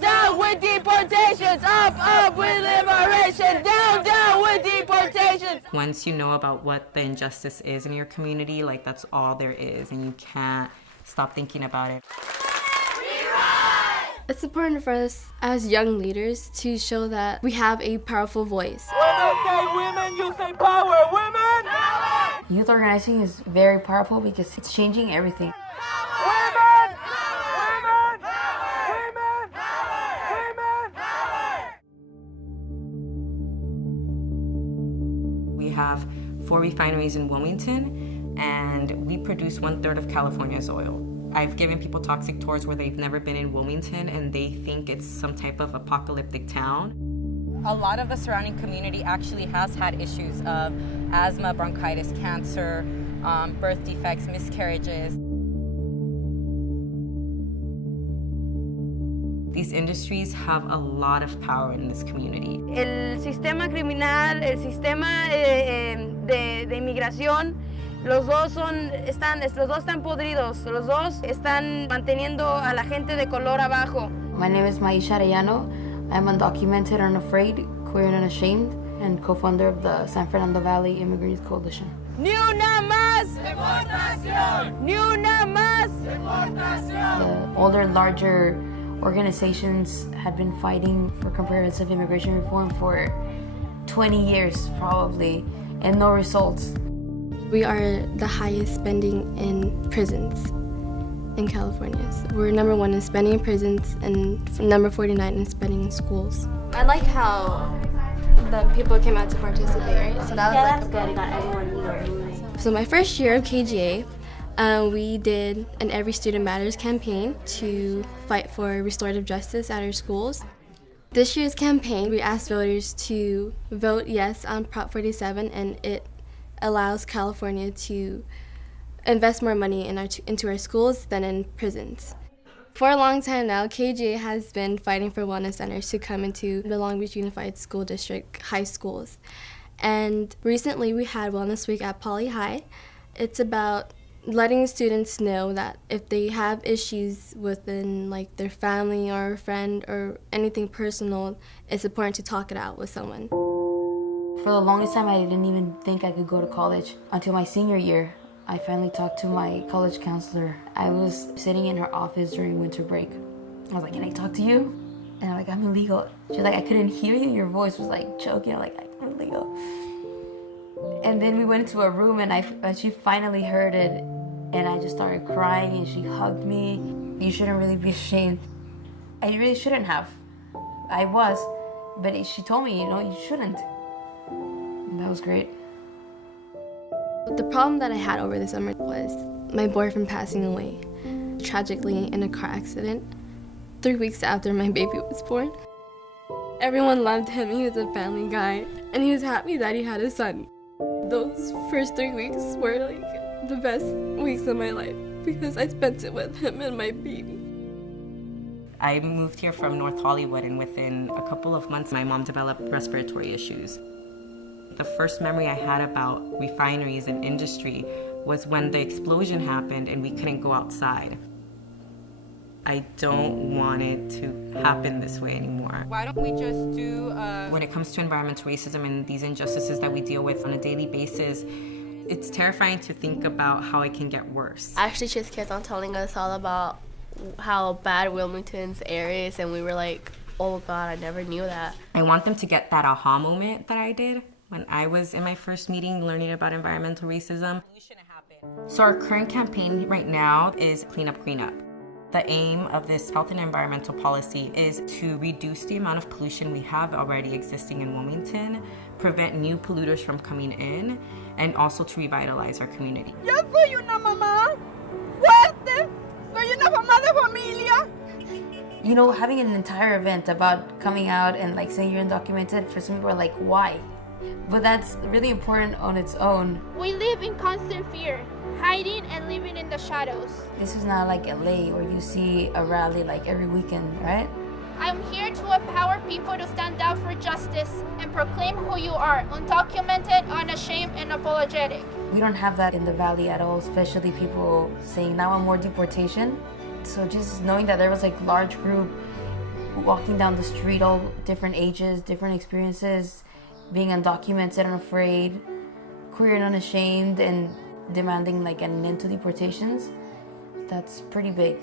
down with deportations. Up with liberation. Down with deportations. Once you know about what the injustice is in your community, like that's all there is, and you can't stop thinking about it. It's important for us as young leaders to show that we have a powerful voice. When I say women, you say power. Women! Power! Youth organizing is very powerful because it's changing everything. Women! Women! Women! Women! We have 4 refineries in Wilmington, and we produce 1/3 of California's oil. I've given people toxic tours where they've never been in Wilmington and they think it's some type of apocalyptic town. A lot of the surrounding community actually has had issues of asthma, bronchitis, cancer, birth defects, miscarriages. These industries have a lot of power in this community. El sistema criminal, el sistema de inmigración, los dos están podridos, los dos están manteniendo a la gente de color abajo. My name is Myisha Arellano. I'm undocumented, unafraid, queer and unashamed, and co-founder of the San Fernando Valley Immigrant Youth Coalition. Ni una más deportación. Ni una más deportación. The older, larger organizations had been fighting for comprehensive immigration reform for 20 years probably, and no results. We are the highest spending in prisons in California. So we're number 1 in spending in prisons and number 49 in spending in schools. I like how the people came out to participate, right? So that was good. It got everyone. So my first year of KGA, we did an Every Student Matters campaign to fight for restorative justice at our schools. This year's campaign, we asked voters to vote yes on Prop 47, and it allows California to invest more money into our schools than in prisons. For a long time now, KGA has been fighting for wellness centers to come into the Long Beach Unified School District high schools. And recently we had Wellness Week at Poly High. It's about letting students know that if they have issues within like their family or a friend or anything personal, it's important to talk it out with someone. For the longest time, I didn't even think I could go to college. Until my senior year, I finally talked to my college counselor. I was sitting in her office during winter break. I was like, can I talk to you? And I'm like, I'm illegal. She's like, I couldn't hear you. Your voice was like choking. I'm like, I'm illegal. And then we went into a room and she finally heard it. And I just started crying and she hugged me. You shouldn't really be ashamed. I really shouldn't have. I was. But she told me, you shouldn't. And that was great. The problem that I had over the summer was my boyfriend passing away tragically in a car accident 3 weeks after my baby was born. Everyone loved him. He was a family guy, and he was happy that he had a son. Those first 3 weeks were like the best weeks of my life because I spent it with him and my baby. I moved here from North Hollywood, and within a couple of months, my mom developed respiratory issues. The first memory I had about refineries and industry was when the explosion happened and we couldn't go outside. I don't want it to happen this way anymore. Why don't we just do... When it comes to environmental racism and these injustices that we deal with on a daily basis, it's terrifying to think about how it can get worse. Ashley just kept on telling us all about how bad Wilmington's air is, and we were like, oh God, I never knew that. I want them to get that aha moment that I did when I was in my first meeting learning about environmental racism. So our current campaign right now is Clean Up, Green Up. The aim of this health and environmental policy is to reduce the amount of pollution we have already existing in Wilmington, prevent new polluters from coming in, and also to revitalize our community. Yo soy una mamá fuerte. Soy una mamá de familia. Having an entire event about coming out and like saying you're undocumented, for some people are like, why? But that's really important on its own. We live in constant fear, hiding and living in the shadows. This is not like LA where you see a rally like every weekend, right? I'm here to empower people to stand up for justice and proclaim who you are, undocumented, unashamed, and apologetic. We don't have that in the Valley at all, especially people saying now more deportation. So just knowing that there was like large group who walking down the street, all different ages, different experiences, being undocumented and afraid, queer and unashamed, and demanding like an end to deportations. That's pretty big.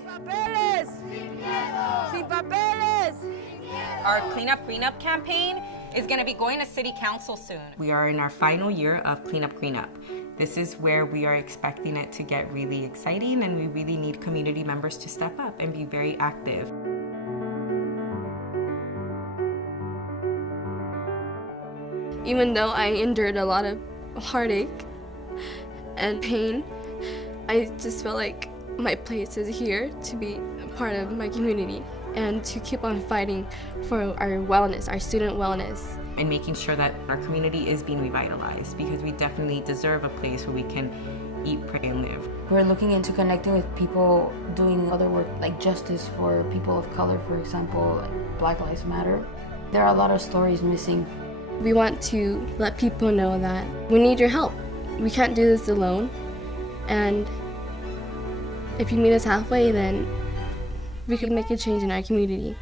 Our Cleanup Green Up campaign is going to be going to City Council soon. We are in our final year of Cleanup Green Up. This is where we are expecting it to get really exciting, and we really need community members to step up and be very active. Even though I endured a lot of heartache and pain, I just felt like my place is here to be a part of my community and to keep on fighting for our wellness, our student wellness. And making sure that our community is being revitalized, because we definitely deserve a place where we can eat, pray, and live. We're looking into connecting with people doing other work like justice for people of color, for example, like Black Lives Matter. There are a lot of stories missing. We want to let people know that we need your help. We can't do this alone. And if you meet us halfway, then we can make a change in our community.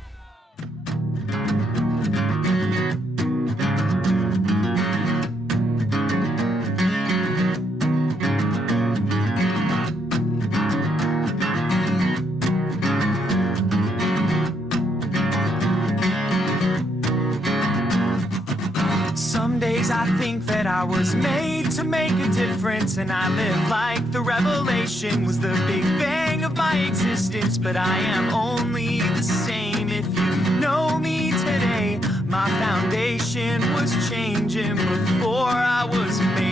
Some days I think that I was made to make a difference, and I live like the revelation was the big bang of my existence. But I am only the same if you know me today. My foundation was changing before I was made.